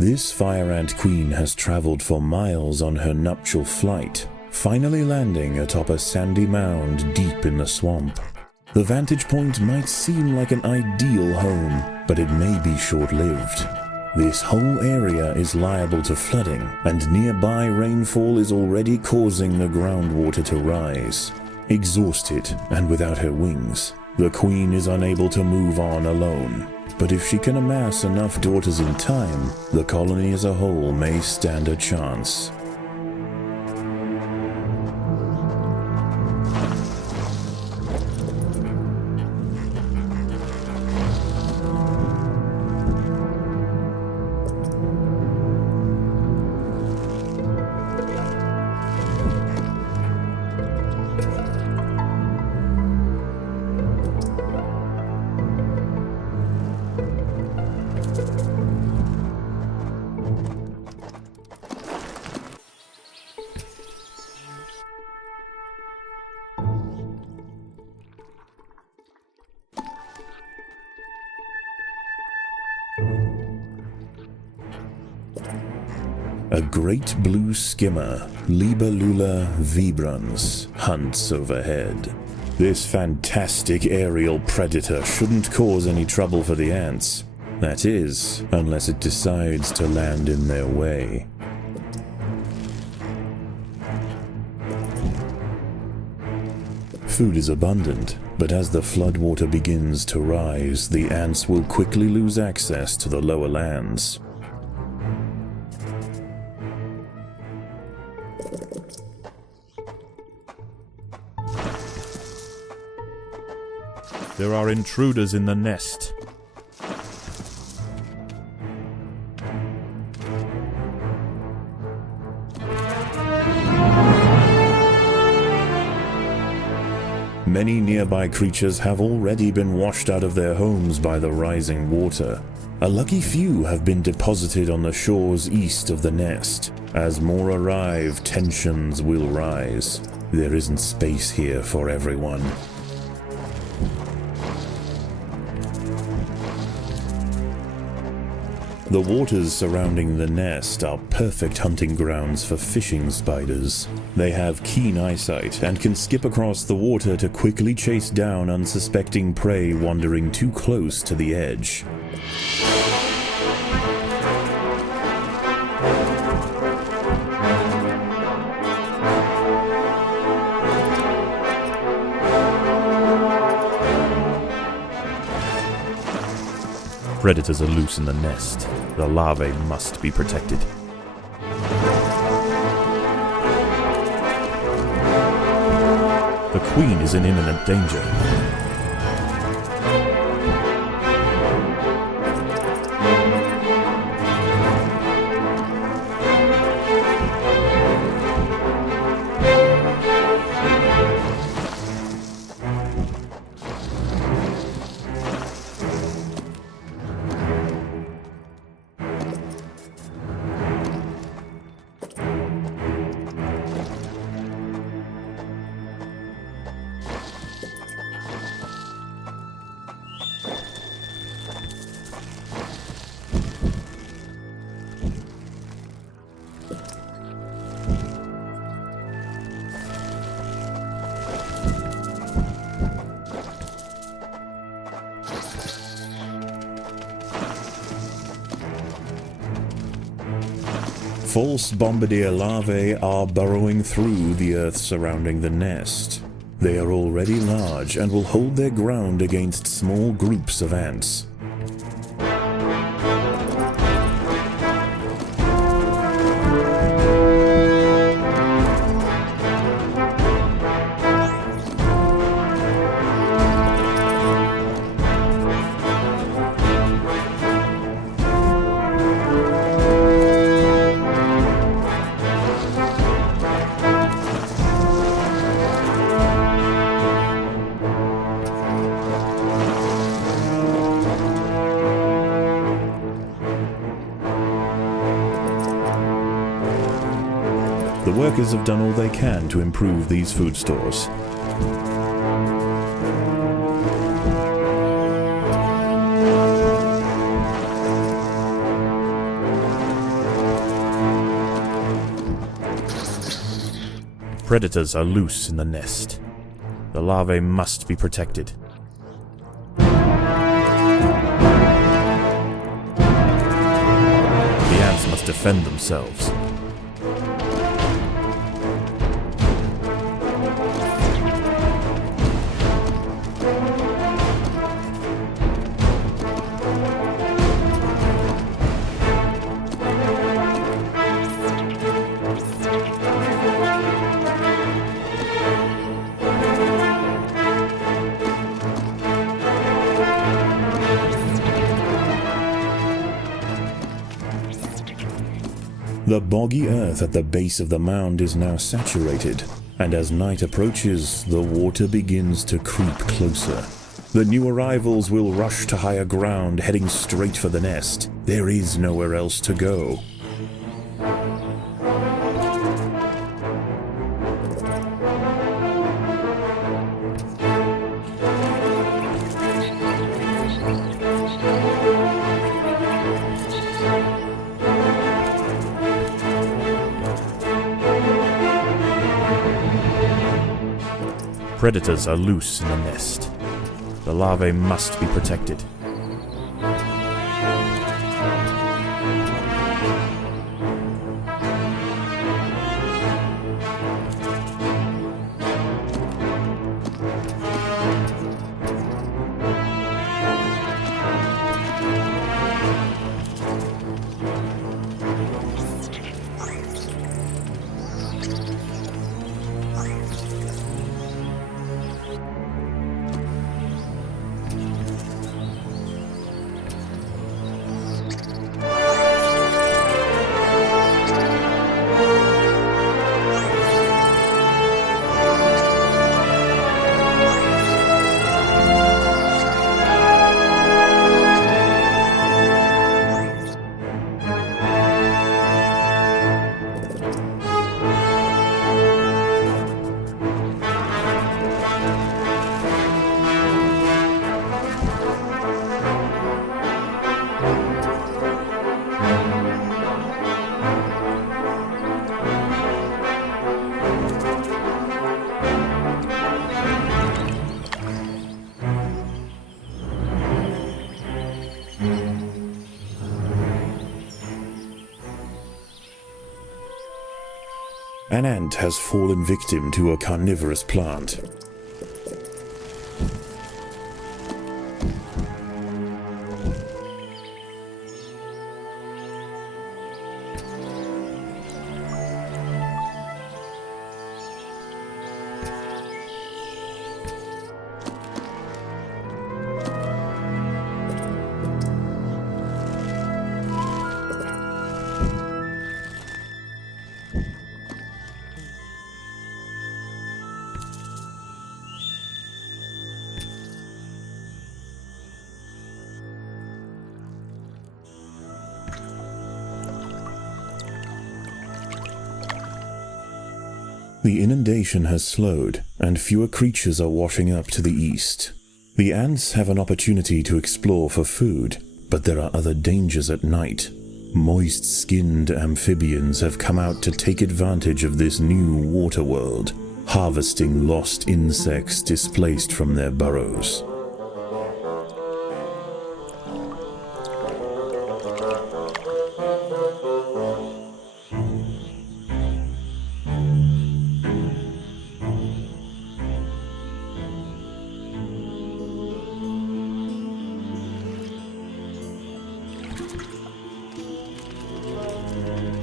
This fire ant queen has traveled for miles on her nuptial flight, finally landing atop a sandy mound deep in the swamp. The vantage point might seem like an ideal home, but it may be short-lived. This whole area is liable to flooding, and nearby rainfall is already causing the groundwater to rise. Exhausted and without her wings, the queen is unable to move on alone. But if she can amass enough daughters in time, the colony as a whole may stand a chance. A great blue skimmer, Libellula vibrans, hunts overhead. This fantastic aerial predator shouldn't cause any trouble for the ants. That is, unless it decides to land in their way. Food is abundant, but as the floodwater begins to rise, the ants will quickly lose access to the lower lands. There are intruders in the nest. Many nearby creatures have already been washed out of their homes by the rising water. A lucky few have been deposited on the shores east of the nest. As more arrive, tensions will rise. There isn't space here for everyone. The waters surrounding the nest are perfect hunting grounds for fishing spiders. They have keen eyesight and can skip across the water to quickly chase down unsuspecting prey wandering too close to the edge. Predators are loose in the nest. The larvae must be protected. The queen is in imminent danger. False bombardier larvae are burrowing through the earth surrounding the nest. They are already large and will hold their ground against small groups of ants. The workers have done all they can to improve these food stores. Predators are loose in the nest. The larvae must be protected. The ants must defend themselves. The boggy earth at the base of the mound is now saturated, and as night approaches, the water begins to creep closer. The new arrivals will rush to higher ground, heading straight for the nest. There is nowhere else to go. Predators are loose in the nest. The larvae must be protected. An ant has fallen victim to a carnivorous plant. The inundation has slowed, and fewer creatures are washing up to the east. The ants have an opportunity to explore for food, but there are other dangers at night. Moist-skinned amphibians have come out to take advantage of this new water world, harvesting lost insects displaced from their burrows.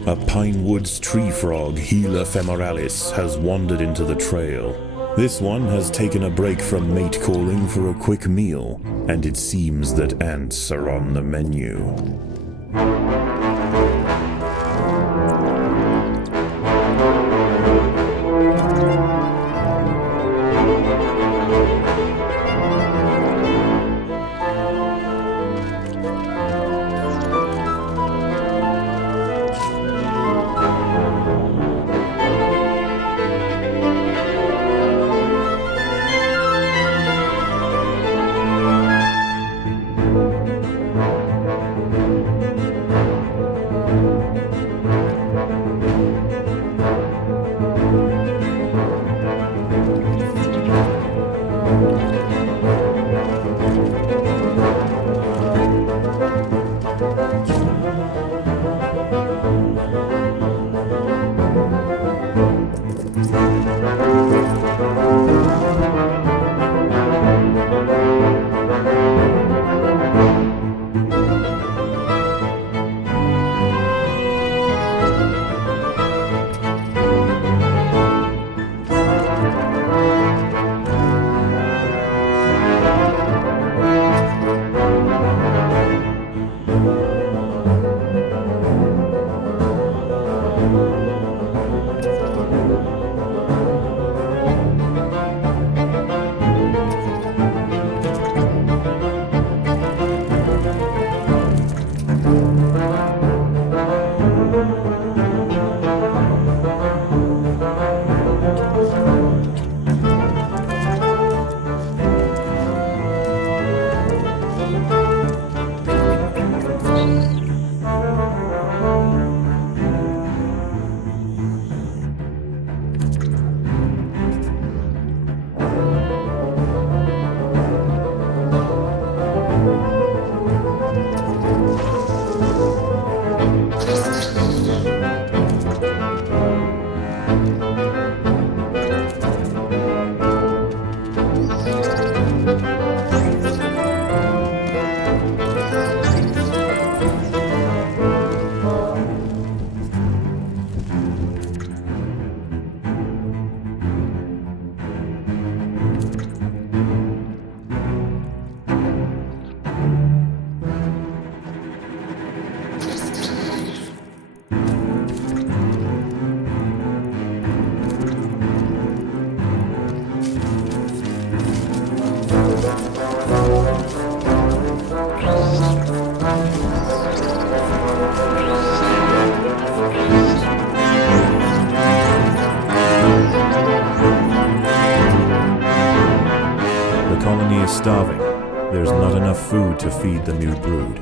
A pinewood's tree frog, Gila femoralis, has wandered into the trail. This one has taken a break from mate calling for a quick meal, and it seems that ants are on the menu. The colony is starving. There's not enough food to feed the new brood.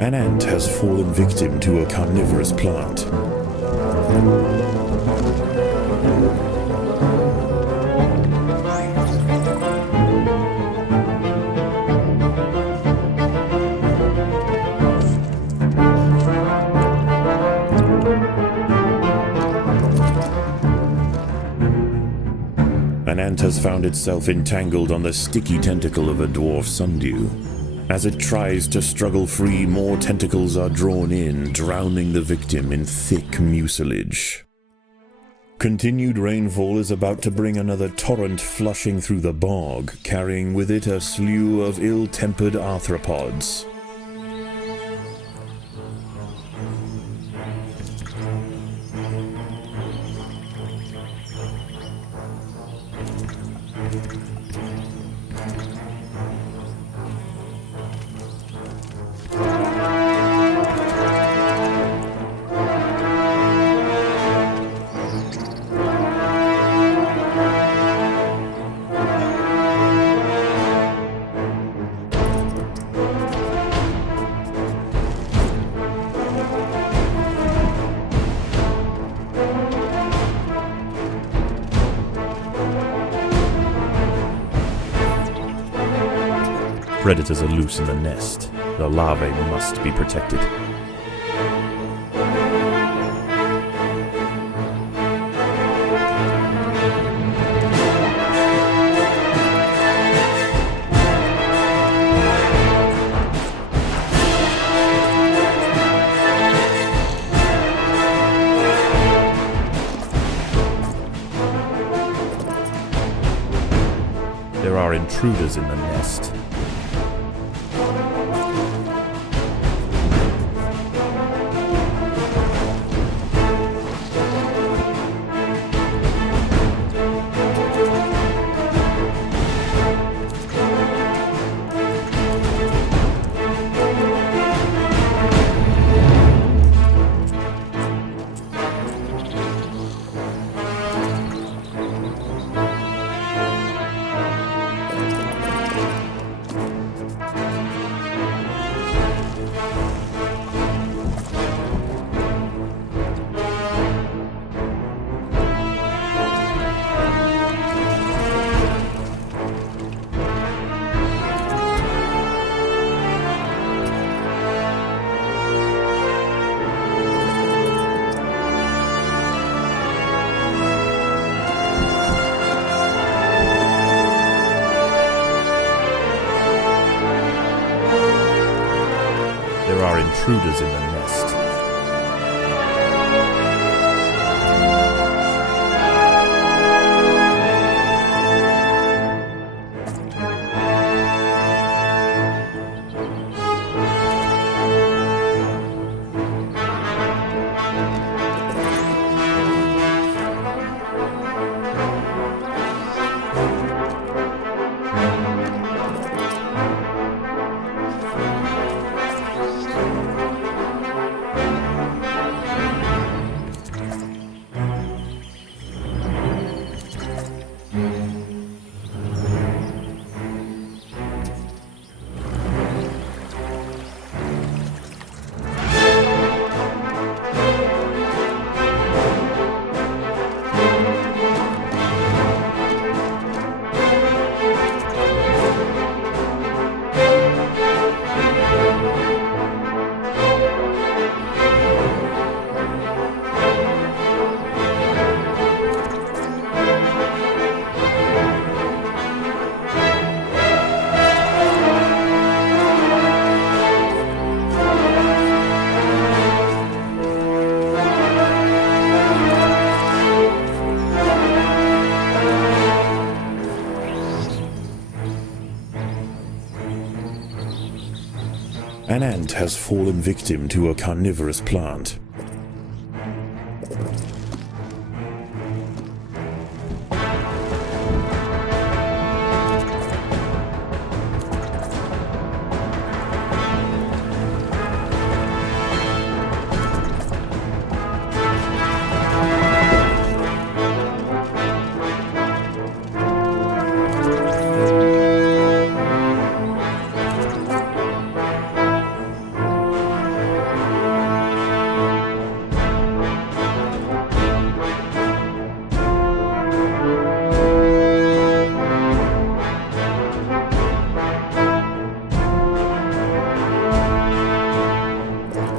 An ant has fallen victim to a carnivorous plant. An ant has found itself entangled on the sticky tentacle of a dwarf sundew. As it tries to struggle free, more tentacles are drawn in, drowning the victim in thick mucilage. Continued rainfall is about to bring another torrent flushing through the bog, carrying with it a slew of ill-tempered arthropods. Predators are loose in the nest. The larvae must be protected. There are intruders in the nest. are intruders in the nest. An ant has fallen victim to a carnivorous plant.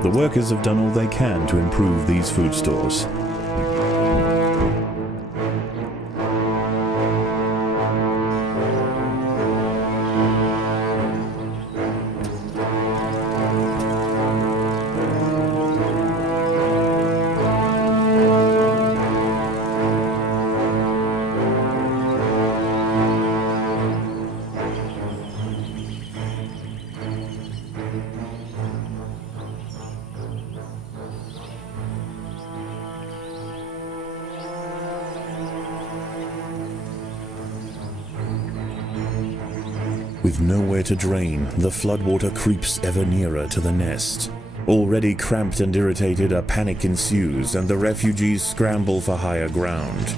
The workers have done all they can to improve these food stores. With nowhere to drain, the floodwater creeps ever nearer to the nest. Already cramped and irritated, a panic ensues, and the refugees scramble for higher ground.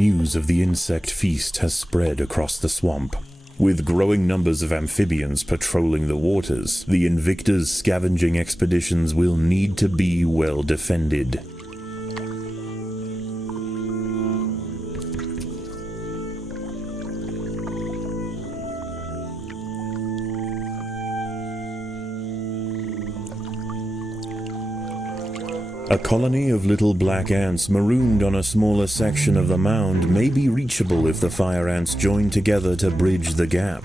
news of the insect feast has spread across the swamp. With growing numbers of amphibians patrolling the waters, the Invicta's scavenging expeditions will need to be well defended. A colony of little black ants marooned on a smaller section of the mound may be reachable if the fire ants join together to bridge the gap.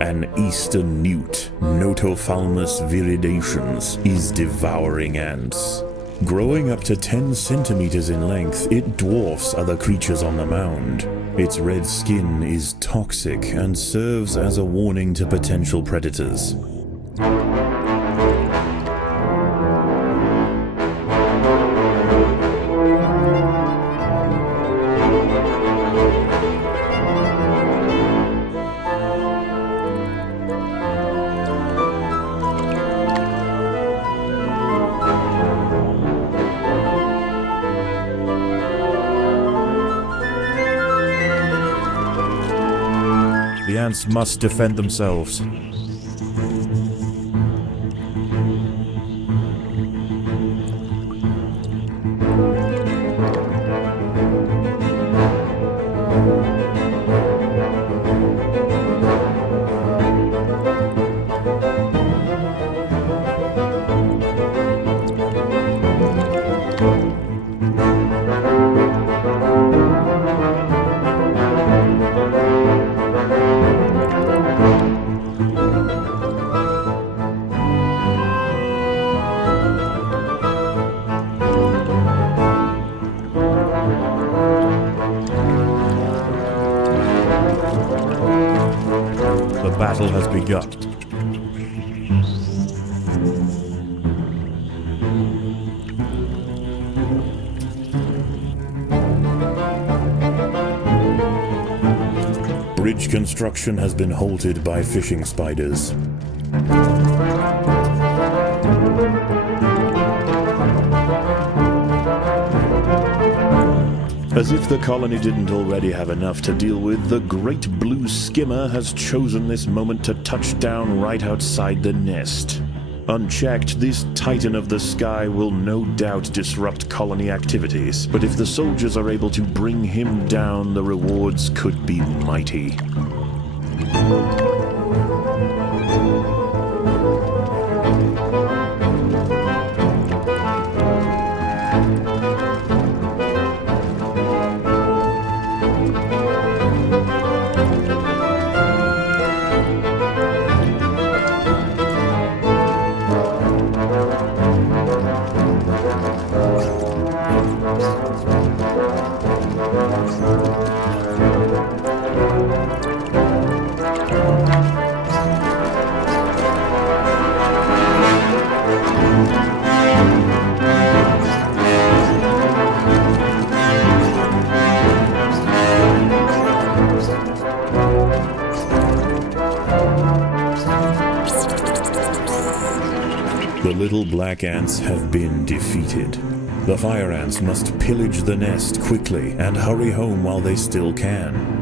An eastern newt, Notophalmus viridations, is devouring ants. Growing up to 10 centimeters in length, it dwarfs other creatures on the mound. Its red skin is toxic and serves as a warning to potential predators. The ants must defend themselves. The battle has begun. Bridge construction has been halted by fishing spiders. As if the colony didn't already have enough to deal with, the great Blue Skimmer has chosen this moment to touch down right outside the nest. Unchecked, this titan of the sky will no doubt disrupt colony activities, but if the soldiers are able to bring him down, the rewards could be mighty. The little black ants have been defeated. The fire ants must pillage the nest quickly and hurry home while they still can.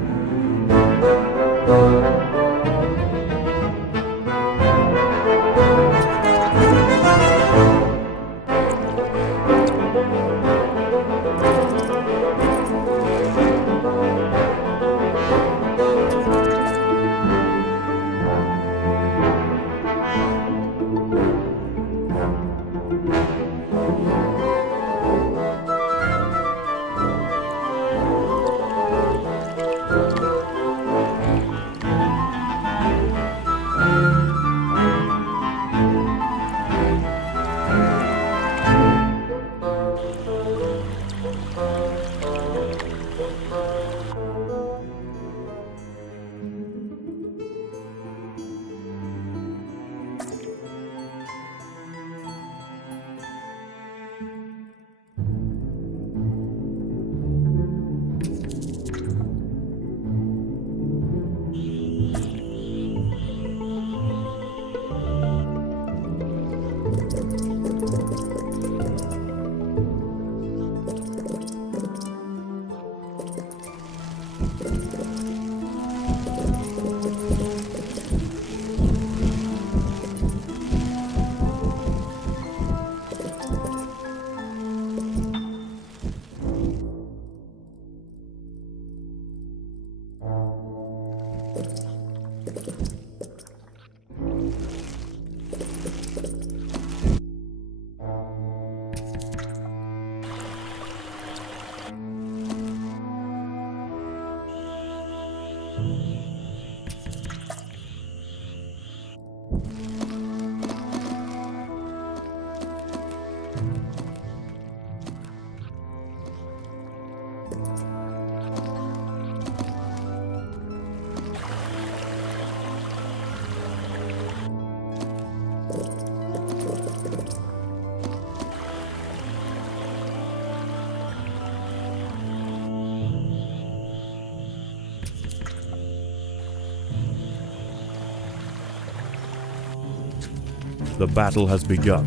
The battle has begun.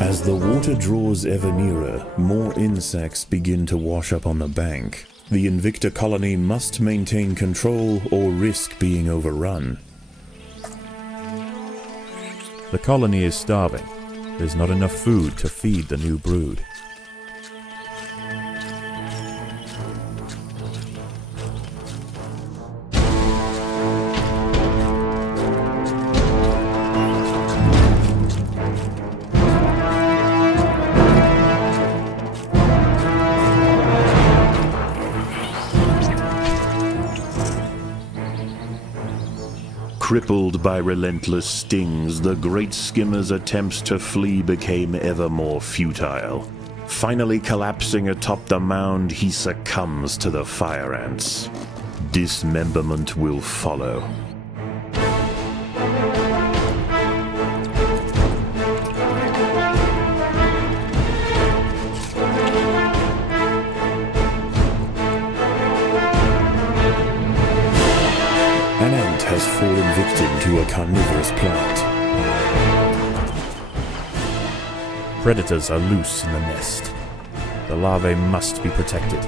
As the water draws ever nearer, more insects begin to wash up on the bank. The Invicta colony must maintain control or risk being overrun. The colony is starving. There's not enough food to feed the new brood. Crippled by relentless stings, the great skimmer's attempts to flee became ever more futile. Finally collapsing atop the mound, he succumbs to the fire ants. Dismemberment will follow. An ant has fallen victim to a carnivorous plant. Predators are loose in the nest. The larvae must be protected.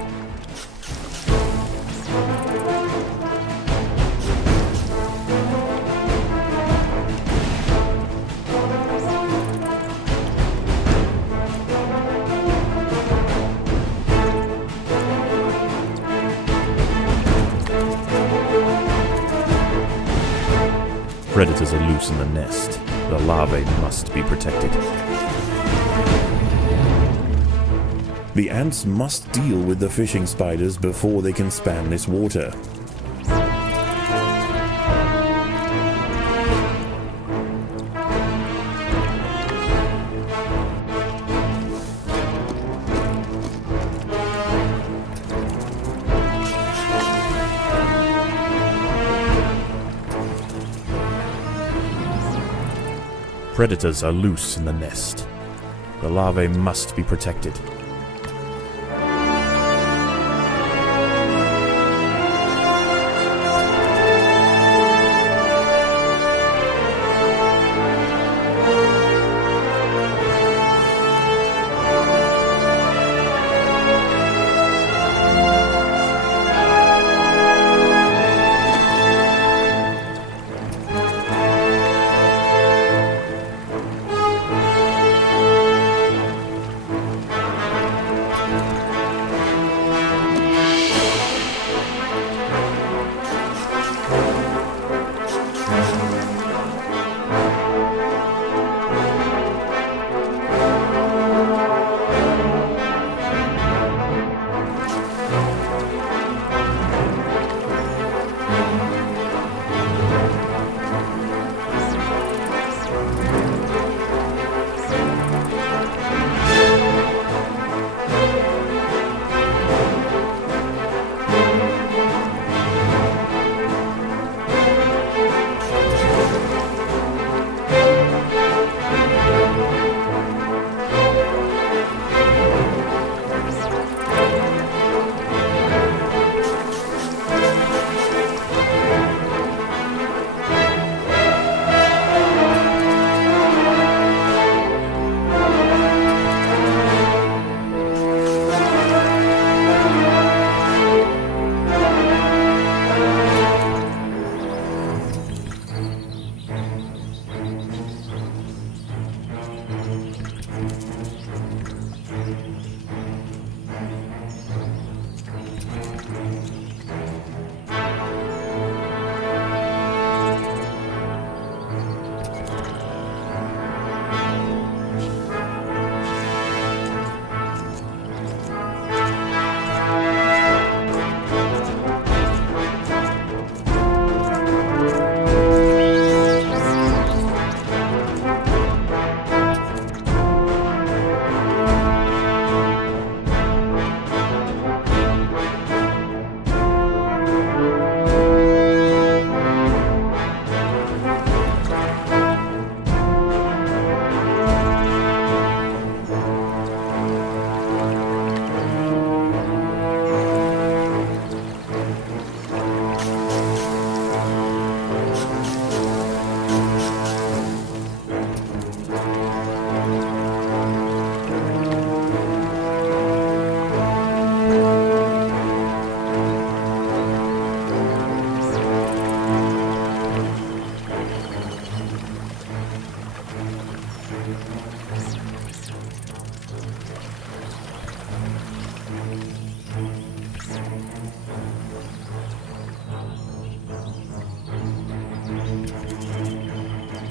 Predators are loose in the nest. The larvae must be protected. The ants must deal with the fishing spiders before they can span this water. Predators are loose in the nest. The larvae must be protected.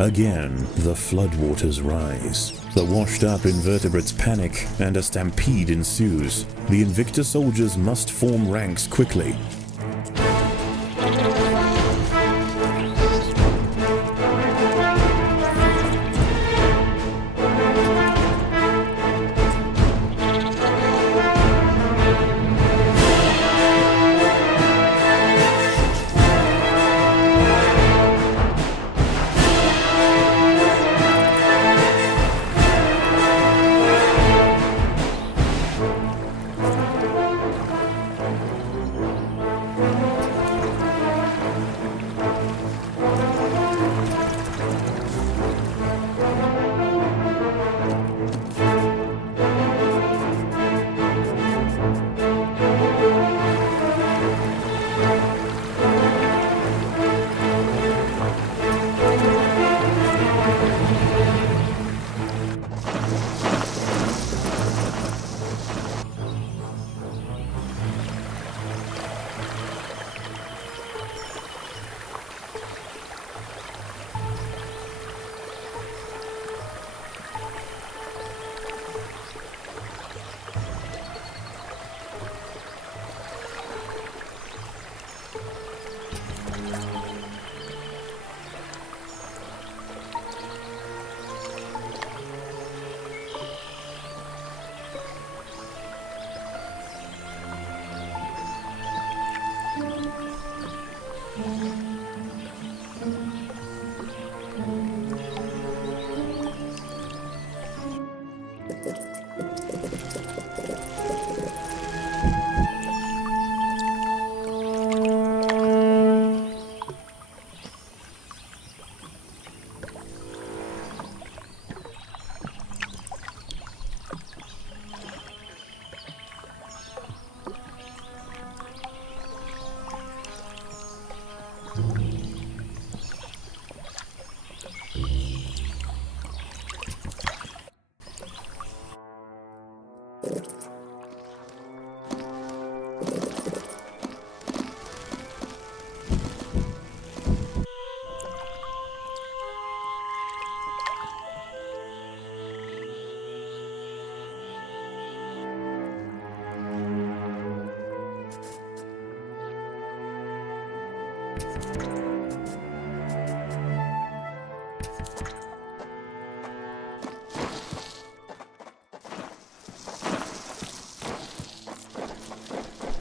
Again, the floodwaters rise. The washed-up invertebrates panic, and a stampede ensues. The Invicta soldiers must form ranks quickly.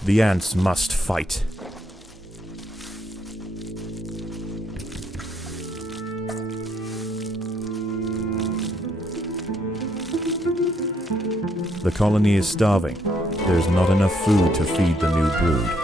The ants must fight. The colony is starving. There's not enough food to feed the new brood.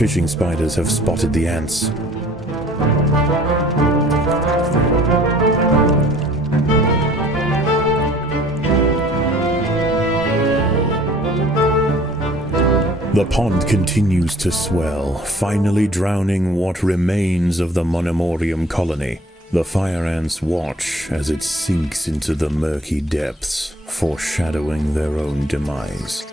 fishing spiders have spotted the ants. The pond continues to swell, finally drowning what remains of the Monomorium colony. The fire ants watch as it sinks into the murky depths, foreshadowing their own demise.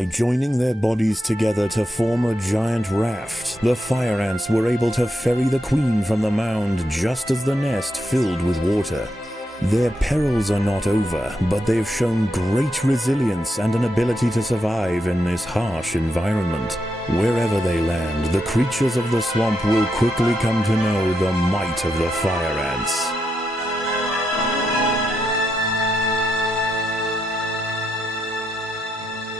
By joining their bodies together to form a giant raft, the fire ants were able to ferry the queen from the mound just as the nest filled with water. Their perils are not over, but they've shown great resilience and an ability to survive in this harsh environment. Wherever they land, the creatures of the swamp will quickly come to know the might of the fire ants.